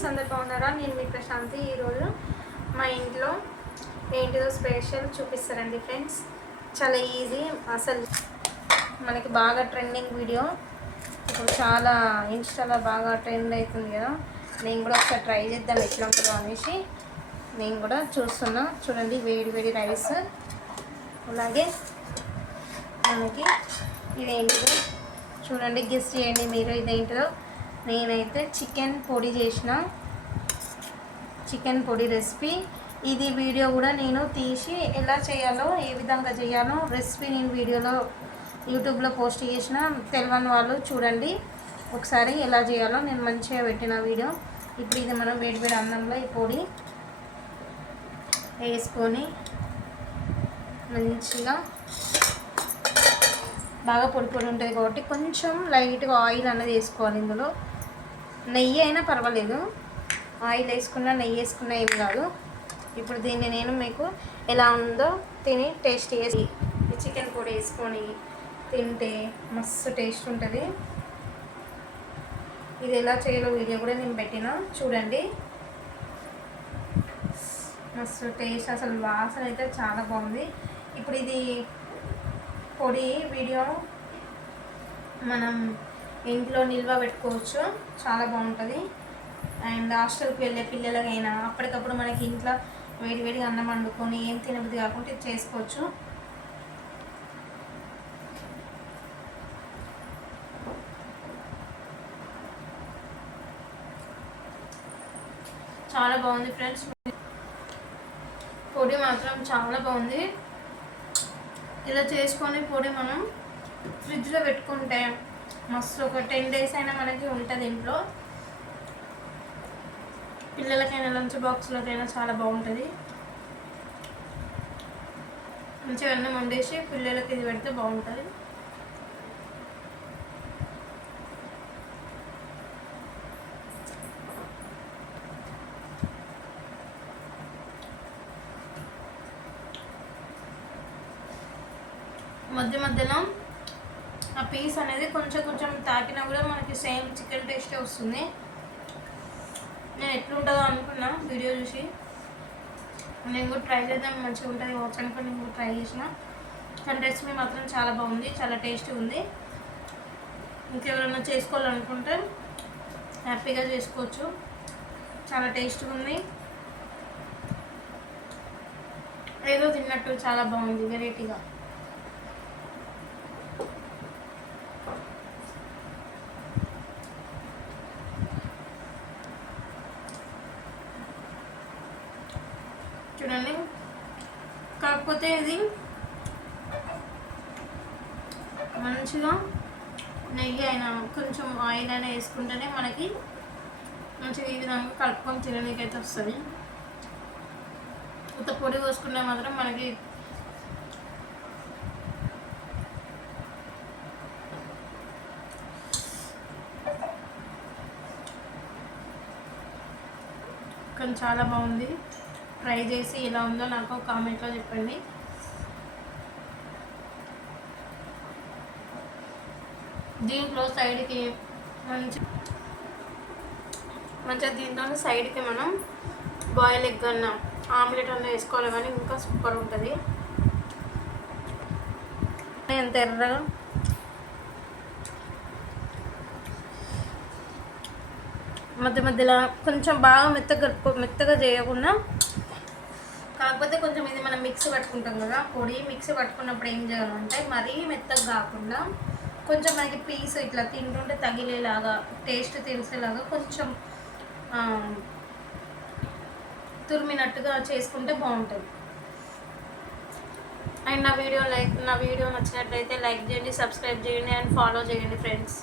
Friends, అందరు బాగున్నారా? నేను మీ ప్రశాంతి. ఈరోజు మా ఇంట్లో ఏంటిదో స్పెషల్ చూపిస్తారండి ఫ్రెండ్స్. చాలా ఈజీ, అసలు మనకి బాగా ట్రెండింగ్ వీడియో. ఇప్పుడు చాలా ఇన్స్టాలో బాగా ట్రెండ్ అవుతుంది కదా. నేను కూడా ఒకసారి ట్రై చేద్దాం ఎట్లా ఉంటుందో అనేసి నేను కూడా చూస్తున్నా. చూడండి, వేడి వేడి రైస్, అలాగే మనకి ఇదేంటిదో చూడండి, గెస్ చేయండి మీరు ఇదేంటిదో. నేనైతే చికెన్ పొడి చేసిన, చికెన్ పొడి రెసిపీ. ఇది వీడియో కూడా నేను తీసి ఎలా చేయాలో, ఏ విధంగా చేయాలో రెసిపీ నేను వీడియోలో యూట్యూబ్లో పోస్ట్ చేసిన. తెలియని వాళ్ళు చూడండి ఒకసారి ఎలా చేయాలో, నేను మంచిగా పెట్టిన వీడియో. ఇప్పుడు ఇది మనం వేడివేడి అన్నంలో ఈ పొడి వేసుకొని మంచిగా బాగా పొడి పొడి ఉంటుంది కాబట్టి కొంచెం లైట్గా ఆయిల్ అన్నది వేసుకోవాలి. ఇందులో నెయ్యి అయినా పర్వాలేదు, ఆయిల్ వేసుకున్నా నెయ్యి వేసుకున్నా ఏం కాదు. ఇప్పుడు దీన్ని నేను మీకు ఎలా ఉందో తిని టేస్ట్ చేసి, ఈ చికెన్ పొడి వేసుకొని తింటే మస్తు టేస్ట్ ఉంటుంది. ఇది ఎలా చేయాలో వీడియో కూడా నేను పెట్టినా, చూడండి. మస్తు టేస్ట్, అసలు వాసన అయితే చాలా బాగుంది. ఇప్పుడు ఇది పొడి వీడియో మనం ఇంట్లో నిల్వ పెట్టుకోవచ్చు, చాలా బాగుంటుంది. అండ్ హాస్టల్కి వెళ్ళే పిల్లలకైనా అప్పటికప్పుడు మనకి ఇంట్లో వేడివేడిగా అన్నం వండుకొని ఏం తినబుద్ధి కాకుండా ఇది చేసుకోవచ్చు. చాలా బాగుంది ఫ్రెండ్స్, పొడి మాత్రం చాలా బాగుంది. ఇలా చేసుకొని పొడి మనం ఫ్రిడ్జ్లో పెట్టుకుంటే మస్తు ఒక 10 days అయినా మనకి ఉంటుంది ఇంట్లో. పిల్లలకైనా లంచ్ బాక్స్లోకైనా చాలా బాగుంటుంది. మంచిగా అన్నం వండేసి పిల్లలకి ఇది పెడితే బాగుంటుంది. మధ్య మధ్యలో ఆ పీస్ అనేది కొంచెం కొంచెం తాకినా కూడా మనకి సేమ్ చికెన్ టేస్టే వస్తుంది. నేను ఎట్లుంటుందో అనుకున్నా వీడియో చూసి, నేను కూడా ట్రై చేద్దాం మంచిగా ఉంటుంది కావచ్చు అనుకుని నేను కూడా ట్రై చేసిన. కానీ రెసిపీ మాత్రం చాలా బాగుంది, చాలా టేస్టీ ఉంది. ఇంకెవరైనా చేసుకోవాలనుకుంటే హ్యాపీగా చేసుకోవచ్చు, చాలా టేస్టీగా ఉంది. ఏదో తిన్నట్టు చాలా బాగుంది, వెరైటీగా. చూడండి, కాకపోతే ఇది మంచిగా నెయ్యి అయినా కొంచెం ఆయిల్ అయినా వేసుకుంటేనే మనకి మంచిగా ఈ విధంగా కలుపుకొని తినడానికైతే వస్తుంది. ఇంత పొడి పోసుకుంటే మాత్రం మనకి కానీ చాలా బాగుంది. ట్రై చేసి ఎలా ఉందో నాకు కామెంట్లో చెప్పండి. దీంట్లో సైడ్కి మంచిగా దీంట్లో సైడ్కి మనం బాయిల్ ఎగ్ అన్న ఆమ్లెట్ అన్న వేసుకోవాలి, కానీ ఇంకా సూపర్ ఉంటుంది. ఎంత ఎర్రగా మధ్య మధ్యలో కొంచెం బాగా మెత్తగా చేయకుండా, కాకపోతే కొంచెం ఇది మనం మిక్సీ పట్టుకుంటాం కదా, పొడి మిక్సీ పట్టుకున్నప్పుడు ఏం చేయాలంటే మరీ మెత్తగా కాకుండా కొంచెం మనకి పీస్ ఇట్లా తింటుంటే తగిలేలాగా, టేస్ట్ తెలిసేలాగా కొంచెం తురిమినట్టుగా చేసుకుంటే బాగుంటుంది. అండ్ నా వీడియో నచ్చినట్లయితే లైక్ చేయండి, సబ్స్క్రైబ్ చేయండి అండ్ ఫాలో చేయండి ఫ్రెండ్స్.